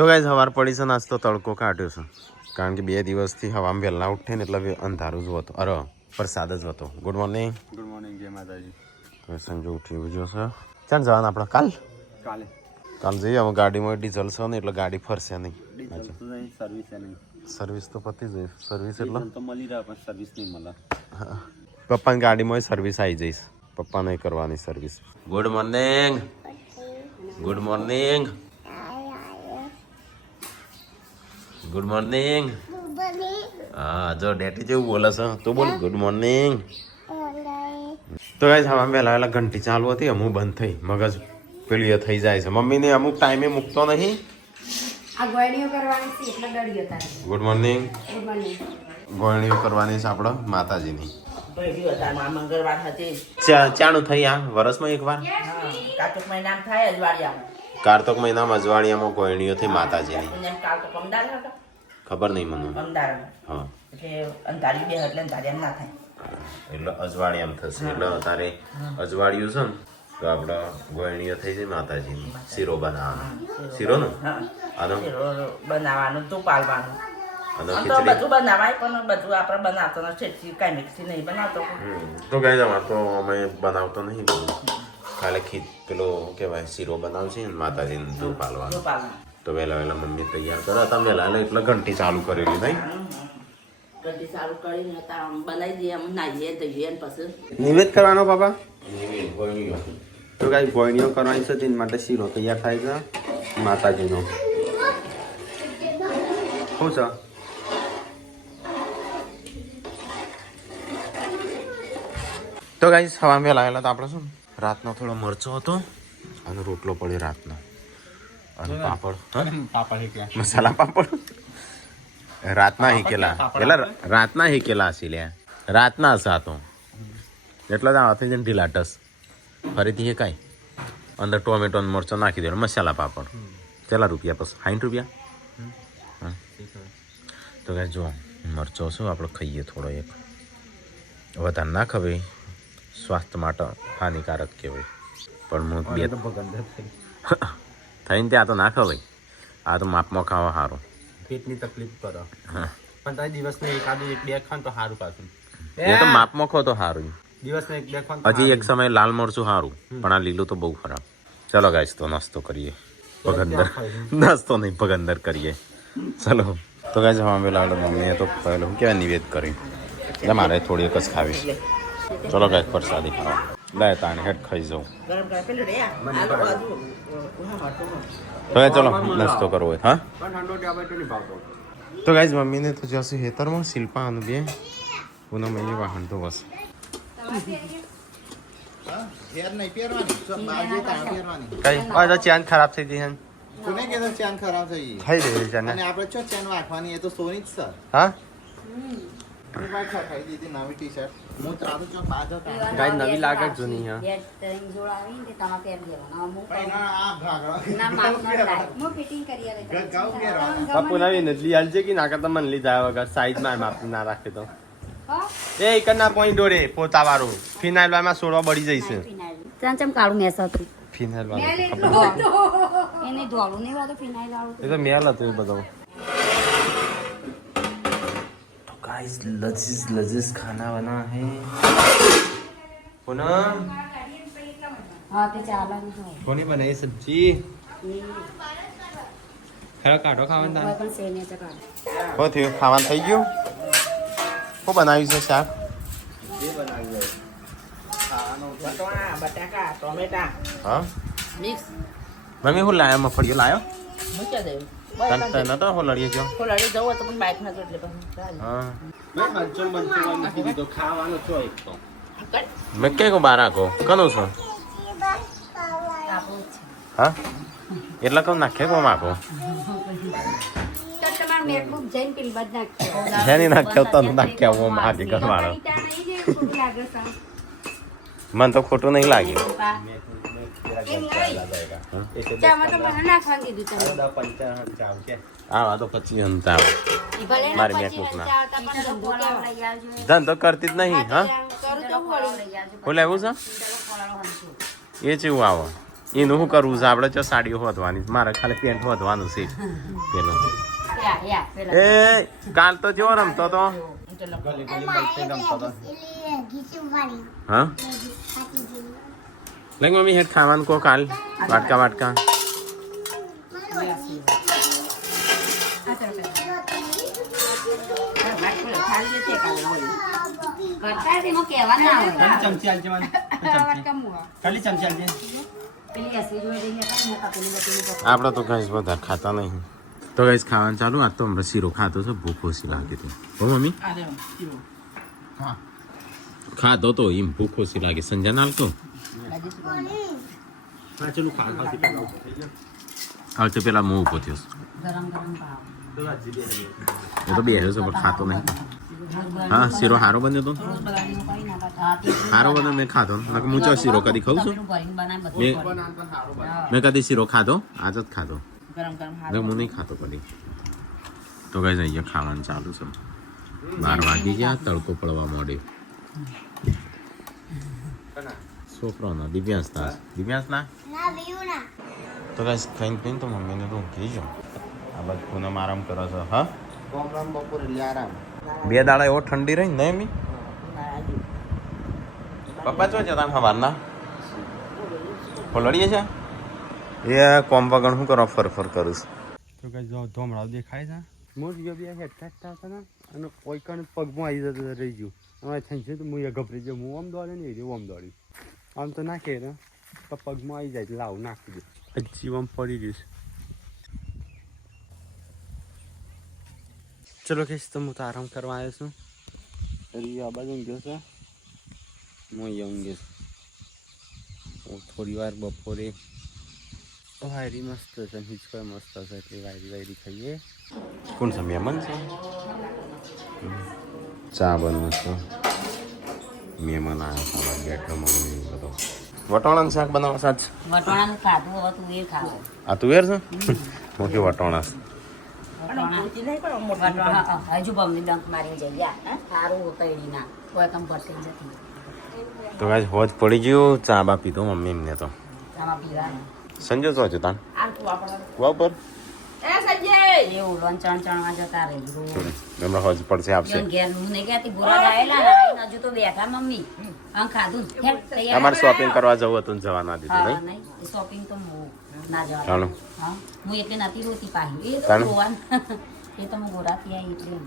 તો ગાઈસ સવાર પડી છે નાસ્તો તડકો કાઢ્યો છે કારણ કે 2 દિવસથી હવામાં વહેલા ઉઠે ને એટલે અંધારું જ હતો અરે વરસાદ જ હતો. Good morning. ગુડ મોર્નિંગ જય માતાજી. હવે સંજુ ઉઠી ઉજો છે. ચાલ જવાનું આપણે કાલ જઈએ. હવે ગાડીમાં ડીઝલ છે ને એટલે ગાડી ફરશે નહીં. સર્વિસ તો પતી જાય. સર્વિસ એટલે તો મળી રહ્યા પણ સર્વિસ નહીં મળે. પપ્પાની ગાડીમાં સર્વિસ આવી જઈશ. પપ્પા નહીં કરવાની service. Good morning. Good morning. Good morning. હા જો ડેટી જેવું બોલે છે તું બોલ ગુડ મોર્નિંગ. તો ગાઈસ હવામાં વહેલા ઘંટી ચાલુ હતી અમુક બંધ થઈ મગજ પેલી થઈ જાય છે. મમ્મીને અમુક ટાઈમે મૂકતો નહીં. Good morning. ગોળણીઓ કરવાની છે આપણે માતાજીની. ચાણું થઈ આ વર્ષમાં એકવાર કાર્તક મહિનામાં અજવાળિયામાં ગોળણીઓ થઈ માતાજીની. ખબર નહીં મને. હા એટલે અજવાળિયામાં થશે એટલે તારે અજવાળિયું છે ને તો આપણે ગોળણીઓ થઈ જાય માતાજીની. શીરો બનાવવાનો. શીરો ને આનો બનાવવાનું તું પાલવાનું અને બધું બનાવાય પણ બધું આપણે બનાવતો નથી કાંઈ મિક્સી નહીં બનાવતો. તો ગાઈસ અમારે તો અમે બનાવતો નહીં ખાલી પેલો શું કહેવાય શીરો બનાવશે ને માતાજીને દૂધ પાલવાનું. તો વહેલા મમ્મી તૈયાર કરે હતા વહેલા એટલે ઘંટી ચાલુ કરેલી નહીં. ઘંટી ચાલુ કરીને બનાવી દઈએ એમ નાહીએ ધોઈએ પછી નિવેદ કરવાનો બાબા. તો ગાઈસ ગોળણીઓ કરવાની છે તેના માટે શીરો તૈયાર થાય છે માતાજીનો. શું છે તો ગાઈસ હવા વહેલા આવેલા તો આપણે શું રાતનો થોડો મરચો હતો અને રોટલો પડ્યો રાતનો અને પાપડ મસાલા પાપડ રાતના હિકેલા પેલા રાતના હિકેલા હસી લ્યા રાતના હસા તો એટલે જ આથી જઈને ઢીલાટસ ફરીથી એ કાંઈ અંદર ટોમેટો મરચો નાખી દેવાનો મસાલા પાપડ કેટલા રૂપિયા પછી 60 રૂપિયા. તો કાંઈ જો મરચો શું આપણે ખાઈએ થોડો એક વધારે ના ખવાય સ્વાસ્થ્ય માટે હાનિકારક કહેવાય પણ હું બે થઈને ત્યાં તો ના ખવાય. આ તો માપમાં ખાવા સારું. પેટની તકલીફ કરો પણ તારી દિવસને એકાદું 1-2 ખાન તો સારું પાછું. એ તો માપમાં ખો તો સારું. દિવસને 1-2 ખાન હજી એક સમય લાલ મરચું સારું પણ આ લીલું તો બહુ ખરાબ. ચલો ગાઈસ તો નાસ્તો કરીએ. પગંદર નાસ્તો નહીં પગંદર કરીએ ચલો. તો ગાઈસ હા પેલા મમ્મીએ તો પહેલું શું કહેવાય નિવેદ કર્યું એટલે મારે થોડી એક જ ખાવી છે. ચલો ગાઈસ પ્રસાદી ખાવા લે તાણે હેડ ખાઈ જાઉં. હવે ચલો નાસ્તો કરવો હોય હા. તો ગાઈસ મમ્મીને તો જશે હેતરમાં શિલ્પા આનું બે પૂનમ એની વાહન તો બસ કઈ ચેન ખરાબ થઈ ગઈ કોને કહેતો ચેન ખરાબ થઈ ગઈ? થઈ ગઈ ચેન અને આપણે ચો ચેન વાટવાની એ તો સોની જ છે. હા ખાઈ દીધી નવી ટી-શર્ટ. હું ચાલુ છું બાજો ગાઈસ નવી લાગે જૂની હા. બાપુ નવી નદલી આલજે કે નાકા તમને લઈ જાય વગર સાઈઝ માં માપ ના રાખે તો એ કના પોઈન્ટ દોરે પોતા વાળું ફિનાઇલ માં સોડવા બળી જઈશે. ચમ કાળું મેસ હતું ફિનાઇલ વાળું એને ધોળું નહીં વાળું ફિનાઇલ વાળું એ તો મેલ હતું એ બધું. तो गाइस लजीज खाना बना है पूनम. હા તે ચાલવાનું હોય કોની બનાવી સબ્જી ખરા કાઢો ખાવાનું તારે પણ સેને ચકાડ હો થયું ખાવાનું થઈ ગયું. શું બનાવ્યું છે શાક? બટાકા ટોમેટા હા મિક્સ મમ્મી હું લાયો મફળીઓ લાયો મૂક્યા દેવું તને નતો હું લડીએ ગયો લડી જવું તો પણ બાઇક ના એટલે હા ખાવાનું છો એક તો મેં કે કો બારાકો કનો છો હા એટલા કમ નાખે કો માકો તમાર મેકબુક જઈને પેલી બદ નાખ્યો જેની નાખ્યો તો નાખ્યા હું મારી ઘરવાળો મને તો ખોટું નહીં લાગ્યું. આ તો પછી અંતા મારી મેકબુક ના ધંધો કરતી જ નહીં હા હું લેવું છે એ જેવું આવો એનું શું કરવું છે આપણે જો સાડીઓ હોદવાની મારે ખાલી પેન્ટ હોદવાનું છે પેલું એ કાલ તો જો રમતો તો હા લાઈક મમ્મી હેઠ ખાવાનું કહો કાલ વાટકા વાટકા ચમચી આલજે મને ખાલી ચમચી આલજે આપણે તો કઈ વધારે ખાતા નહીં તો કઈ ખાવાનું ચાલુ આ તો હમણાં શીરો ખાતો છે ભૂખ ઓછી લાગે તો હો મમ્મી ખાતો તો એમ ભૂખ ઓછી લાગે સંજય નાલ તો હા ચલું ખા હવે તો પેલા હું ઊભો થયો એ તો બે છે પણ ખાતો નહીં હા શીરો સારો બન્યો તો સારો બન્યો મેં ખાધો હું ચો શીરો કદી ખાઉં છું મેં કદી શીરો ખાધો આજ જ ખાધો હું નહીં ખાતો કદી તો કઈ અહીંયા ખાવાનું ચાલુ છે 12 વાગી ગયા તડકો પડવા માંડ્યો છોકરાના દિવ્યાંશ ના તો કઈ ખાઈને પીને તો મમ્મીને તો ઊંઘી જાઓ આ બાદ પૂનમ આરામ કરો છો હા બપોરે એટલે આરામ 2 દાડા એવો ઠંડી રહી ને એમી પપ્પા ચો જતા સવારના પલળીએ છે એ કોમ વગર શું કરો ફર કરું તો કઈ ધોમડાઓ દેખાય છે મોટી જો બે હેડ કાઢતા હતા ને અને કોઈ કણ પગમાં આવી જતો રહી ગયું હવે થઈ છે તો હું એ ગભરી જાઉં હું આમ દોડે ને એ આમ દોડી આમ તો નાખે ને તો પગમાં આવી જાય લાવ નાખી દે હજી આમ પડી ગયું છે ચલો કહીશ તો હું તો આરામ કરવા આવ્યો છું હરી આ બાજુ ઊંઘ્યો છે હું અહીંયા ઊંઘે છું થોડી વાર બપોરે વાયરી મસ્ત છે હિંચકો મસ્ત છે એટલે વાયરી ખાઈએ કોણ છે મહેમાન છે ચા બનવું છે મહેમાન આવ્યા બેઠો મમ્મી બધો વટોણાનું શાક બનાવવા સાચ વટોણાનું ખાધું હવે તું એ ખાવ આ તુવેર છે મોટી વટોણા હજુ બમની ડંક મારી જઈ સારું તૈડી ના કોઈ કમ ભરતી જતી તો કાંઈ હોજ પડી ગયું ચા બા પીધો મમ્મી એમને તો આમાં પીવાનું સંજો છો તાન આ કુવા પર કુવા પર એ સંજય એવું લોન ચણવા જતા રહી હમણાં હોજ પડશે આપશે ઘેર હું નહીં કહેતી બોરા આવેલા હજુ તો બેઠા મમ્મી ખાધું અમારે શોપિંગ કરવા જવું હતું ને જવા ના દીધું નહીં શોપિંગ તો હું ના જવા ચાલો હા હું એટલે નથી રોતી પાહી એ તો ચાલો. રોવાનું એ તો હું ગોરાથી આવી એટલે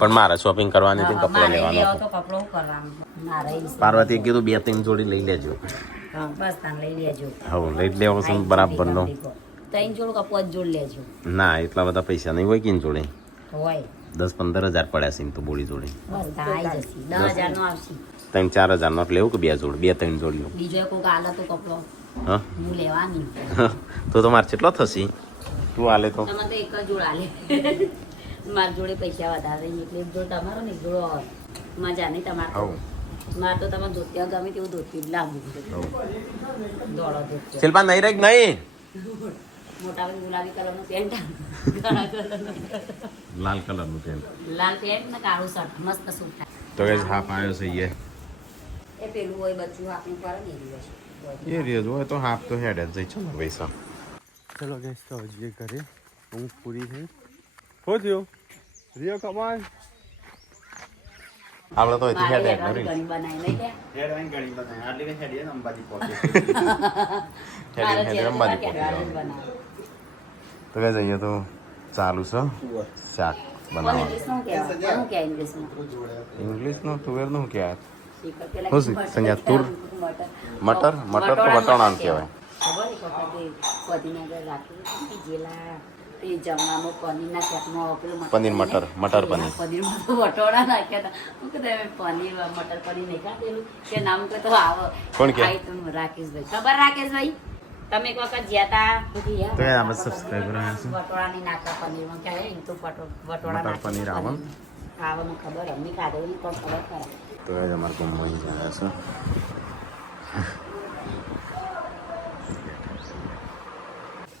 પણ મારે શોપિંગ કરવાની હતી કપડો લેવાનો તો કપડો કરવાનું ના રહી પાર્વતીએ કીધું 2-3 જોડી લઈ લેજો બસ તાન લઈ લેજો હવે લઈ લેવો છે બરાબર નો 3 જોડ કે 5 જોડ લેજો ના એટલા બધા પૈસા નહીં હોય કે જોડે હોય 10-15 હજાર પડ્યા છે એમ તો બોડી જોડે બસ તાઈ જશે 10,000 નો આવશે 3-4 હજાર નો લેવું કે 2 જોડ 2-3 જોડીઓ બીજો કોક આલે તો કપડો હા હું લેવાની તો મારે કેટલો થશે તું આલે તો તમે તો એક જ જોડ આલે મારા જોડે પૈસા વધારે નહીં એટલે એક જોડ તમારો ને એક જોડ મજા નહીં તમારે મારે તો તમે ધોતિયા ગમે તેવું ધોતી જ લાવું દોડો ધોતિયા શિલ્પા નહીં રહી નહીં મોટા ગુલાબી કલરનું પેન્ટ ઘણા કલરનું લાલ કલરનું પેન્ટ લાલ પેન્ટ ને કાળું શર્ટ મસ્ત સૂટ તો કઈ હાફ આવ્યો છે એ પેલું હોય બચ્ચું આપણે કરે ને એ એ રીત હોય તો હાફ તો હેડ જ જાય છે ને પૈસા ચલો ગેસ તો હજી ઘરે ઊંઘ પૂરી થઈ હો થયો રિયો કમાન આપણે તો અહીંથી હેડ હેડ કરી ઘણી બનાવી નહીં લે હેડ વાઈન ઘણી બનાવી આટલી કે હેડ ને અંબાજી પહોંચે હેડ હેડ રંબાજી પહોંચી તો કઈ જઈએ તો ચાલુ છે શાક બનાવવાનું ઇંગ્લિશનું તુવેરનું શું કહેવાય શું છે સંજ્ઞા તુર મટર મટર તો વટાણાનું કહેવાય પનીર મટર મટર પનીર પનીરમાં તો વટોળા નાખ્યા હતા હું કીધું પનીર મટર પનીર નહીં ખાધેલું કે નામ કે તો આવો કોણ કે? રાકેશભાઈ ખબર રાકેશભાઈ તમે એક વખત જ્યાં તો યાર આપણે સબસ્ક્રાઇબર રહ્યા છે વટોળાની નાખા પનીરમાં ક્યાં એમ તો વટોળા મટર પનીર આવે આવવાનું ખબર અમને ખાધેલું પણ ખબર ખરા તો યાર અમારે ગમવા જાય છે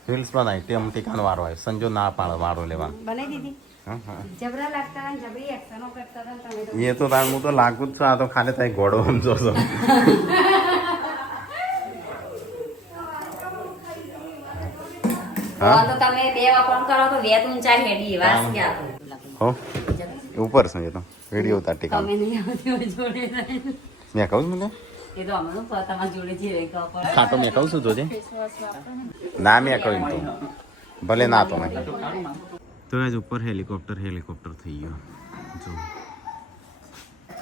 રીલ્સ બનાવી તેમ ટીકાનો વારો આવે સંજો ના પાડે વારો લેવાનો બનાવી દીધી હા હા જબરા લાગતા હતા જબરી એક્શનો કરતા હતા તમે તો એ તો તાર હું તો લાગુ જ છું આ તો ખાલી તારી ઘોડો સમજો છો હા તો તમે 2 વપરાણ કરો તો વેત ઊંચા હેડી વાસ ગયા હો ઉપર છે એ તો વિડીયો ઉતારતી કામ તમે નહીં આવતી હોય જોડે રહીને. મેં કહું છું મને એ તો અમે તો તમારા જોડે જે રહી ગયો પર ખાટો મેં કહું છું જોજે ના મેં કહ્યું તું ભલે ના તો નહીં તો આજ ઉપર હેલિકોપ્ટર થઈ ગયો જો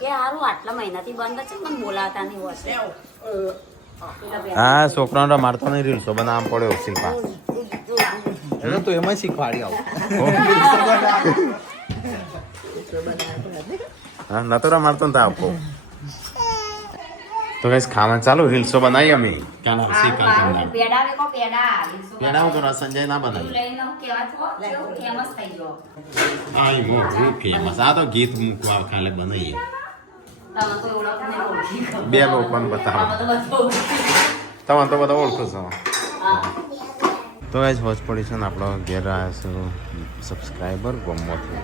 કે હારું આટલા મહિનાથી બંધ છે મને બોલાવતા નહીં હોય હા છોકરાનો મારતો નહીં રીલ્સો બનાવવા પડ્યો શિલ્પા એને તો એમાં શીખવાડી આવું હા નતો મારતો ને તો આપો તો કઈ ખાવાનું ચાલુ રીલ્સો બનાવી અમે પેડા વેકો પેડા પેડા હું કરવા સંજય ના બનાવી લઈને કેવા છો ફેમસ થઈ ગયો આઈ મો ફેમસ આ તો ગીત મૂકવા ખાલે બનાવીએ તમે કોઈ ઓળખ નહીં ઓળખી બે લોકોને બતાવો તમે તો બધું તમે તો બધા ઓળખો છો હા તો જ હોજ પડી છે ને આપણો ઘેર આવ્યો છે સબસ્ક્રાઈબર ગમવાથી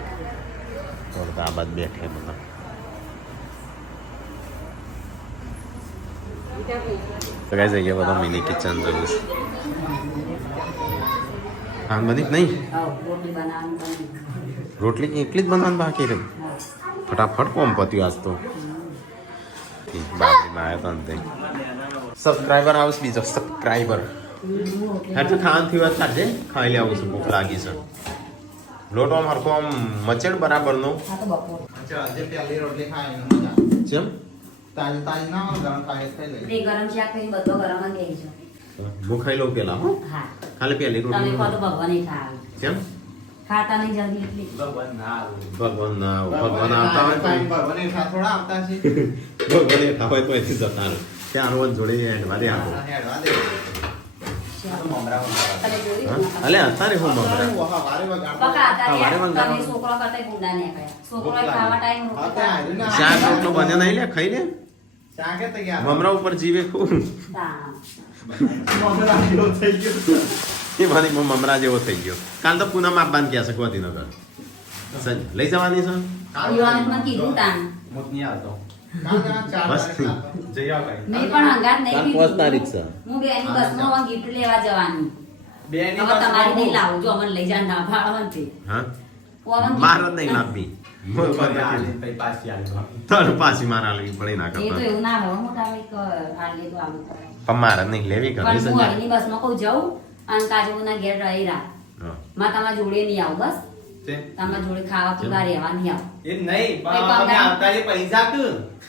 તો આ બાદ બેઠે બધા તો કઈ જગ્યાએ બધા મિની કિચન જોયું છે હા બધી નહીં રોટલી બનાવવાનું રોટલી એકલી જ બનાવવાનું બાકી રહી ફટાફટ કોમ પત્યું આજ તો બાજરીમાં આવ્યો તો અંતે સબસ્ક્રાઈબર આવશે બીજો સબસ્ક્રાઈબર હા તો ખાવાથી વાત થશે ખાઈ લે આવું છું ભૂખ લાગી છે લોટો હરખો આમ મચેડ બરાબરનો આ તો બપોર આજે પહેલી રોટલી ખાઈ મજા જેમ તાજી ના હોય ગરમ ખાઈ લે તે ગરમ શાક કરીને બધો ગરમ જ લઈ જો હું ખાઈ લઉં પેલા હો હા ખાલી પહેલી તમે રોટલી કહો તો ભગવાન ખાવે જેમ ખાતા નહીં જલ્દી એટલી ભગવાન ના ભગવાન આવતા હોય તો ભગવાન એઠા થોડા આવતા છે ભગવાન એઠા હોય તો અહીંથી જતા રહો ત્યાં આનવન જોડે હેડવા દે આવો હેડવા દે મમરા તમે જોયું હા? ને? અલે અત્યારે હું મમરા વારે વગાડ પકા હતા હા, વારે યાર, વંગારો. તમે છોકરો કરતા ગુંડા ને કયા છોકરો ખાવા ટાઈમ હા ત્યાં આવ્યું ને શાક રોટલો બને નહીં લે ખાઈ લે શાકે તૈયાર મમરા ઉપર જીવે ખૂબ મમરા જેવો થઈ ગયો એ મારી મમરા જેવો થઈ ગયો કાલ તો પૂનમ આપવાનું ક્યાં છે ગોધીનગર લઈ જવાની છે યુવાને મને કીધું તાન મોત નહીં આવતો બસ જઈ આવ કઈ મેં પણ હંગાત નહીં કાલ કીધું. 5 તારીખ છે હું બેની બસમાં ગિફ્ટ લેવા જવાની બેની હવે તમારી નહીં લાવું જો અમને લઈ જા ના ભાડવાનું તે હા ઓવન મારો જ નહીં લાવવી તારું પાછી મારા લેવી પડે ના એ તો કરતા એવું ના હોય મોટા ભાઈ કે આ લે તો આવું કરે. પણ મારે નહીં લેવી પણ કરે હું સંજય હળની બસમાં કહું જાઉં અને કાજુના ઘેર રહી રાખ હા. માં તમારા જોડે નહીં આવું બસ તમારા જોડે ખાવા પીવા રહેવા નહીં આવું એ નહીં કઈ પણ પગાર? અમે આવતા એ પૈસા કે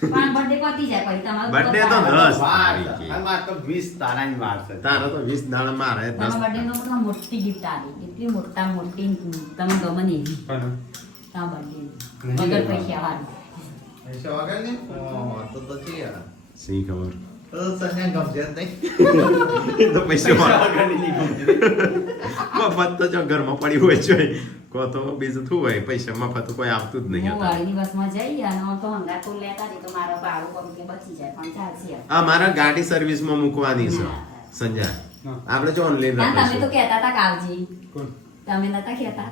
પણ બર્થડે પતી જાય પછી તમારું Birthday તો પગાર. 10 વાર તારીખે. અને મારે તો 20 તારાની વાર છે તારો તો 20 દાડા મારે 10 તમારા birthday માં બધા મોટી gift આવી એટલી મોટી તમે ગમે ને એવી તમારા birthday વગર પૈસા વાળી પૈસા વગર ને તો છે યાર સી ખબર તો સંજ્ઞા ગમશે જ નહીં એ તો પૈસા વગરની નહીં ગમશે મફત તો જો ઘરમાં પડી હોય છે કો તો બીજું શું હોય પૈસા મફત કોઈ આપતું જ નહીં હું હતા વાળીની બસમાં જઈ અને આમ તો હંગાતો લેતા હતી તો મારો ભાડું કરું કે બચી જાય પણ ચાલશે આ મારા ગાડી સર્વિસમાં મૂકવાની છે સંજય આપણે જો ઓનલાઈન ના, તમે તો રાખીશું કહેતા હતા કાવજી તમે નતા કહેતા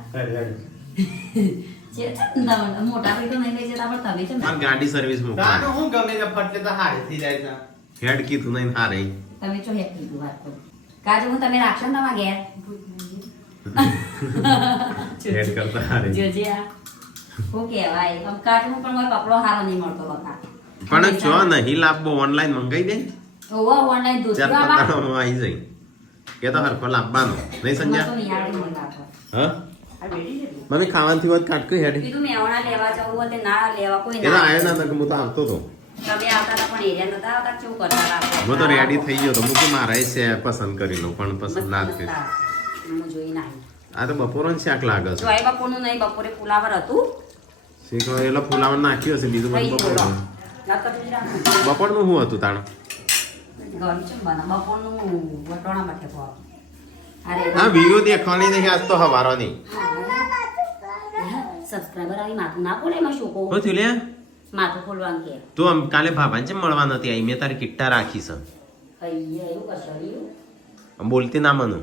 છે તમે મોટા ભાઈ તો નહીં લઈ જતા પણ તમે છે ને આ ગાડી સર્વિસ તાનો મૂકવાની હું ગમે તે ફટલે તો હારી થઈ જાય છે હેડ કીધું નહીં હારે તમે ચો હેક કીધું વાત કરો કાજુ હું તમે રાખશો ને તમારા ઘેર હેડ કરતા હારે જોજે આ હું કહેવાય આમ કાજુ પણ કોઈ કપડો હારો નહીં મળતો બકા પણ જો નહીં લાવવો ઓનલાઈન મંગાઈ દે ઓવો ઓનલાઈન દૂધ 4-5 દાડામાં આવી જાય કે તો હરખો લાવવાનો નહીં સંજય તો નિહાળી મને આપો હા આ બેડી છે મમ્મી ખાવાથી વાત કાટકી હેડ કીધું મેવણા લેવા જવું હોય તે ના લેવા કોઈ એ તો ના આવ્યો ના તો કે હું તો આવતો હતો તમે આવતા હતા પણ એરિયા નતા આવતા કેવું કરતા હતા હું તો રેડી થઈ ગયો તો હું તો મારે છે પસંદ કરી લઉં પણ પસંદ ના જ કરી હું જોઈ નાઈ આ તો બપોરનો શાક લાગે છે જો આ બપોરનું નહીં બપોરે ફુલાવર હતું શીખો એટલે ફુલાવર નાખ્યું હશે બીજું બધું થઈ ગયું બપોરનું બપોરનું શું હતું તાણ ગરમ છે ને બના બપોરનું વટોણા માટે કહો અરે હા વિડીયો દેખવાની નહીં આજ તો હવારોની સબસ્ક્રાઇબર આવી માથું ના બોલે એમાં શું કહું શું થયું લે માથું ખોલવાનું કે તું આમ કાલે ભાભાને ચેમ મળવા નથી આવી મેં તારી કિટ્ટા રાખી છે અહીંયા એવું કશું આમ બોલતી ના મને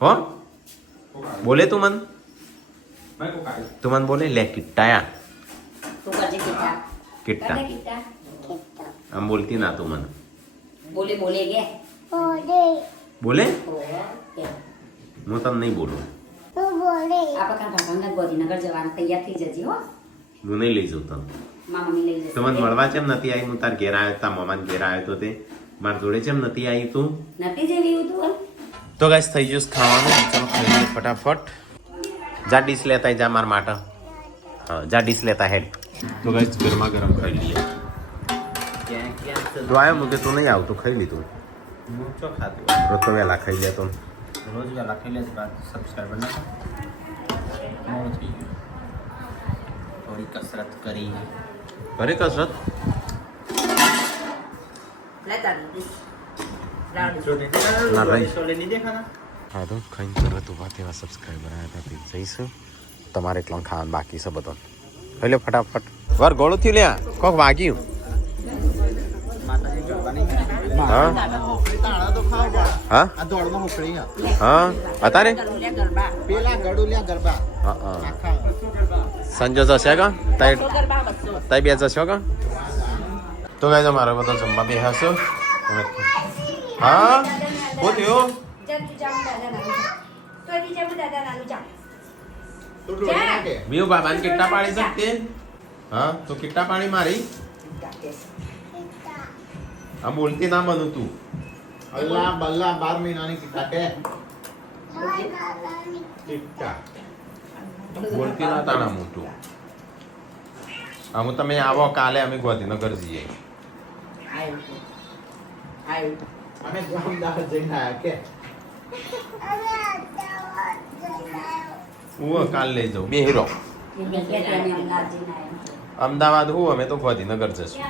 હો બોલે તું મન તું મન બોલે લે કિટ્ટાયા તું કરજે કિટ્ટા કિટ્ટા કરજે કિટ્ટા આમ બોલતી ના તું મને બોલે બોલે કે બોલે ઓહો, કે. હું તને નહીં બોલું. આપણે કાં ભાગંગા ગોધીનગર જવાનું તૈયાર થઈ જજે હો. હું નહીં લઈ જાઉં તને. મારા મમ્મી લઈ જશે. તમને મળવા કેમ નથી આવી? હું તાર ઘેર આવ્યો, તાર મમ્માને ઘેર આવ્યો તો તે મારા જોડે કેમ નથી આવી તું? નથી જેવી એવું તું તો ગાઈસ થઈ ગયું છે ખાવાનું. ચલો ખાઈ લઈએ ફટાફટ. જા ડીશ લેતા જા મારા માટે. હા જા ડીશ લેતા હેડ. તો ગાઈસ ગરમા ગરમ ખાઈ લઈએ. જો આવ્યો મુકે તું નહીં આવતું, ખાઈ લીધું. હું ચો ખાતું રોજ તો વહેલા ખાઈ લેતો. રોજ વહેલા ખાઈ લે બાદ સબસ્ક્રાઈબર ના મોડું થઈ ગયું. થોડી કસરત કરી. ઘરે કસરત લેતા દીધી. લાડુ. ના રહી. છોલે નહીં દેખાના. હા તો ખાઈને તરત ઉભા તેવા સબસ્ક્રાઈબર આવ્યા હતા તે જઈશું. તમારે એકલા ખાવાનું બાકી છે બધો. ખાઈ લે ફટાફટ. વાર ગોળું થયું લ્યા કોક વાગ્યું. માતાજી ગરબા નહીં હા તાળા તો ખાવ બા. હા આ દોડમાં મોકળી હા અત્યારે ગરબા. પેલા ગડુલિયા ગરબા હા હા આખા સંજય જશે કા તાઈ તાઈ બે જશો કા? તો ગાઈસ અમારે બધા જમવા બે હશો. હા શું થયું? તું ડોળી નાખે. બીજું બાબાને કેટલા પાડી શકતે? હા તો કેટલા પાડી મારી? આ બોલતી ના બનું તું. અલ્લાહ બલ્લા 12 મહિનાની કિતા કે કિતા બોલતી ના તાણા મોટું. આમ તમે આવો કાલે અમે ગાંધીનગર જઈએ. અમે અમદાવાદ જઈને આયા કે હું કાલ લઈ જાઉં બે હીરો. અમદાવાદ હું અમે તો ગાંધીનગર જશું.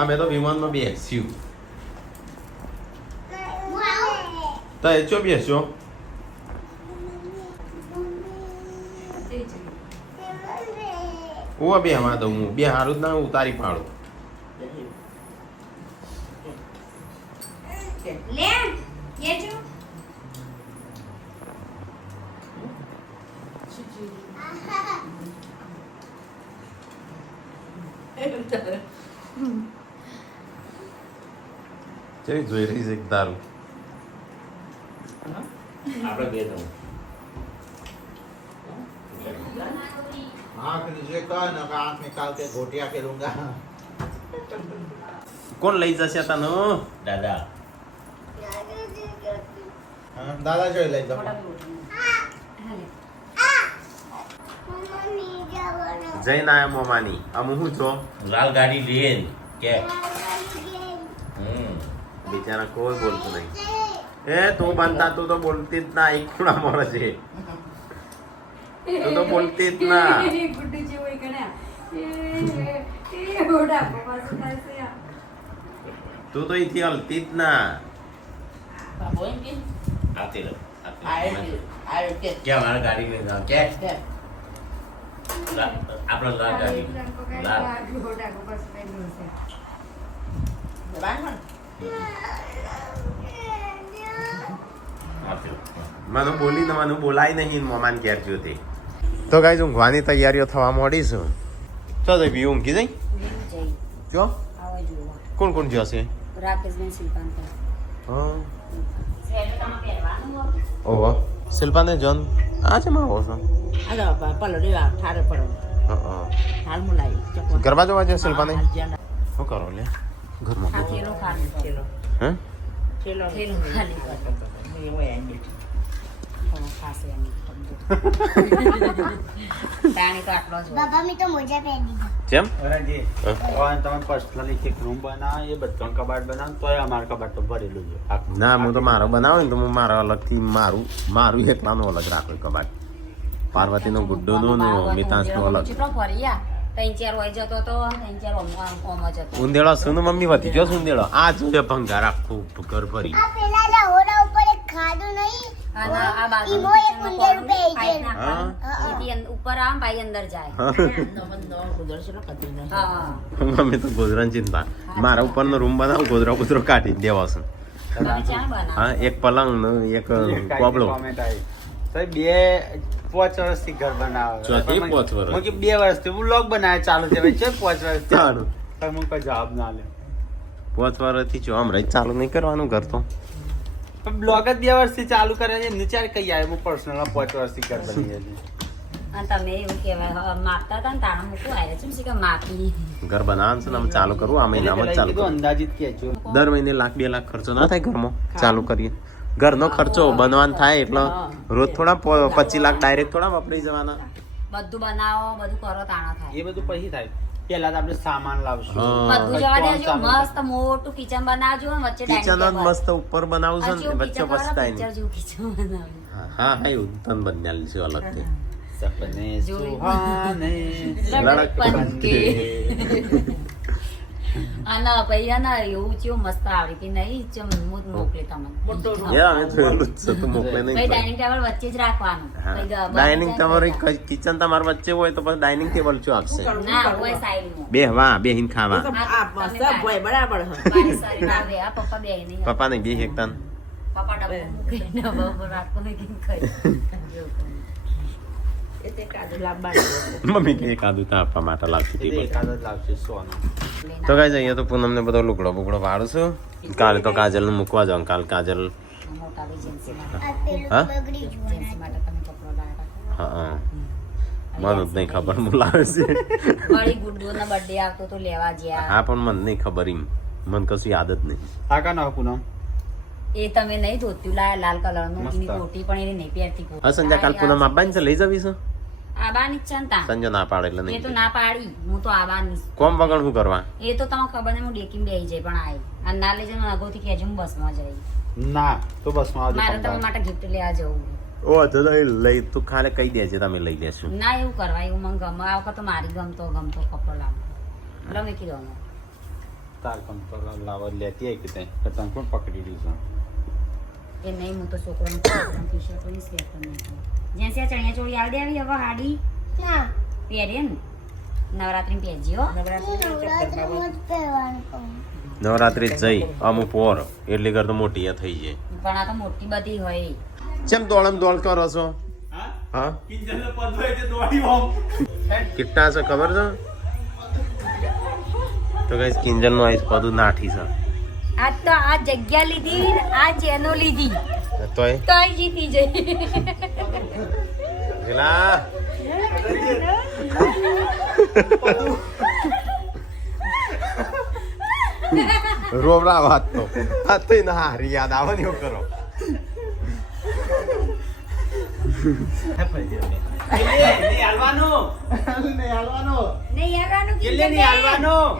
અમે તો વિમાનમાં બેસ્યું. તો એ ચો બેસ્યો? હું બે હવા દઉં હું બે હારું જ ના ઉતારી પાડું. ચેવી જોઈ રહી છે દારૂ? આપણે બે દઉં. आँख नीचे कर ना आँख निकाल के घोटिया के दूंगा. કોણ લઈ જશે તને? દાદા. हाँ, दादा जो ले जाओ. જઈને આયા મોમાની. આમ હું છો લાલ ગાડી લઈને કે બિચારા કોઈ બોલતું નહીં. એ તું બનતા તું તો બોલતી જ ના. એક ખૂણા મળે છે તું તો બોલતી જ ના. તું તો અહીંથી હલતી જ ના. આવતી રહો કે મારા ગાડી લઈને જાઓ કે આપણે લાલ ગાડી લાલ આવતી રહો. મને બોલી ને મને બોલાય નહીં મોમાન ઘેર જોતે. તો ગાઈસ ઊંઘવાની તૈયારીઓ થવા માંડી છે. ચો જઈ બી ઊંઘી જઈ. જો કોણ કોણ જશે? રાકેશબેન શિલ્પાન હા ઓહો શિલ્પાને જોન આ છે માં ઓછો. ગરબા જોવા છે શિલ્પાને. શું કરો લે ઘરમાં? હે બાબા મેં તો મોજા પહેરી દીધા. જેમ અરે જી હવે તમે પર્સનલી એક રૂમ બનાવો એ બધો કબાટ બનાવો તોય અમારું કબાટ તો ભરેલું છે આખું. ના હું તો મારો બનાવું ને તો હું મારા અલગથી મારું એકલાનું અલગ રાખું કબાટ. પાર્વતીનો ગુડ્ડો નો મિતાંશનો અલગ. ઉંદેડો શું મમ્મી વધી ગયો ઉંદેડો. આ જોડે ભંગાર આખું ઘર ભરી. આ પેલા લહોરા ઉપર એક ખાડું નહીં ઈમો એક ઉંદેરું બેહી ગયેલું. ઉપર આમ ભાઈ અંદર જાય. મમ્મી તો ગોદરાની ચિંતા. મારા ઉપરનો રૂમ બનાવું ગોદરા ગોદરો કાઢી દેવા છે. હા એક પલંગ ને એક કોબળો. કોમેન્ટ આવી સાહેબ 5 વર્ષથી ઘર બનાવે ચોથી 5 વર્ષ. 2 વર્ષથી વ્લોગ બનાવે ચાલુ છે ભાઈ છે 5 વર્ષ ચાલુ. પણ હું કોઈ જવાબ ના લે. 5 વર્ષથી જો હમણાં જ ચાલુ નહીં કરવાનું ઘર તો. બ્લોગ જ 2 વર્ષથી ચાલુ કરે છે એમને ચાર કઈ આવે હું પર્સનલ 5 વર્ષથી કર બની છે અને તમે એવું કહેવાય માપતા હતા ને તાણા મૂકું આવ્યા છે શું કે માપી ઘર બનાવવાનું છે ને અમે ચાલુ કરવું આ મહિનામાં જ ચાલુ કીધું કરવું. અંદાજિત કહેજો દર મહિને 1-2 લાખ ખર્ચો ના થાય ઘરમાં ચાલુ કરીએ ઘરનો ખર્ચો બનવાનું થાય એટલે રોજ થોડા 25 લાખ ડાયરેક્ટ થોડા વાપરી જવાના. બધું બનાવો બધું કરો તાણા થાય એ બધું પછી થાય પેલા તો આપણે સામાન લાવશું હા. બધું જવા દેજો મસ્ત મોટું કિચન બનાવજો અને વચ્ચે કિચન જ ડાઇનિંગ મસ્ત ઉપર બનાવું છે ને વચ્ચે પસ્તાય નહીં. કિચન બનાવ્યું હા હા એવું તન બન્યાલ છે અલગથી. સપને જોઈ. સુહાને લડક પંકે આના પૈયા એવું થયું મસ્ત આવડી હતી નહીં ચમ હું જ મોકલી તમને યાર અમે જોયેલું જ છે તું મોકલે નહીં ડાઇનિંગ ટેબલ વચ્ચે જ રાખવાનું ડાઇનિંગ તમારી કિચન તમારી વચ્ચે હોય તો પછી ડાઇનિંગ ટેબલ શું આપશે ના હોય સાઈડમાં બેહવા બેહીન ખાવા આ મસ્ત ભાઈ બરાબર હ મારી સાઈડ ના બે આ પપ્પા બે નહીં પપ્પા ને બે હેકતાન પપ્પા ડબ્બો મૂકીને ડબ્બો રાખો ને કેમ ખાઈ એ તે કાજુ લાવવાનું મમ્મી કે એકાદું તો આપવા માટે લાવતી હતી બસ. એકાદ જ લાવશે સોનું તો ગાઈસ અહીંયા તો પૂનમ ને બધો લુગડો બુગડો વાળું છું કાલે તો કાજલ ને મૂકવા જાઉં કાલ કાજલ મોટા બી જેન્સી માટે આ પેલું હા? બગડી ગયું જેન્સી માટે તમે કપડો લાવ્યા હા મને જ નહીં ખબર હું લાવે છે વળી ગુડ્ડુ નો બર્થડે આવતો તો લેવા જ્યાં હા પણ મને નહીં ખબર એમ મને કશું યાદ જ નહીં આ કા ના પૂનમ એ તમે નહીં ધોત્યું લાયા લાલ કલર નું મસ્ત. એની કોટી પણ એને નહીં પહેરતી કોટી. હા સંજય કાલ પૂનમ આપવાની છે લઈ જવી છે આબાની જ છે ને તા. સંજય ના પાડે એટલે એ તો નહીં ના પાડી હું તો આબાની છું. કોમ વગર શું કરવા એ તો તમને ખબર નહીં હું ડેકીમાં બેહી જાય પણ આઈ અને ના લઈ જાય અગાઉથી કહેજો હું બસમાં જઈ ના તો બસ માં મારે તમે આવજો માટે ગિફ્ટ લેવા જવું ઓ તો લઈ તું ખાલી કહી દેજે તમે લઈ લેશું ના એવું કરવા એવું મને ગમે આ વખત તો મારી ગમતો કપડો લાવો એટલે મેં કીધું અમે. તાર કંટ્રોલ લાવવા લેતી આવી કે તે તને કોણ પકડી દીધું એ નહીં હું તો છોકરાને ટી શર્ટ ની સ્વેટર નહીં જ્યાં ત્યાં ચણિયા ચોળી આવી દેવી હવે હાડી ના પહેરે ને નવરાત્રી પહેરજી હો હું નવરાત્રીમાં જ પહેરવાનું કહું નવરાત્રી જઈ અમુક પોર એટલી કર તો મોટી આ થઈ જાય પણ આ તો મોટી બધી હોય ચેમ દોડમ દોડ કરો છો હા કેટલા છે ખબર છે તો ગાઈસ કિંજલ નું આઈસ બધું નાઠી છે આ તો આ જગ્યા લીધી ને આ ચેનો લીધી તોય તોય જીતી જઈ પેલા રોબડા વાત તો આ તો ના હારી યાદ આવે ને એવું કરો હાલવાનું નહીં યાર હાલવાનું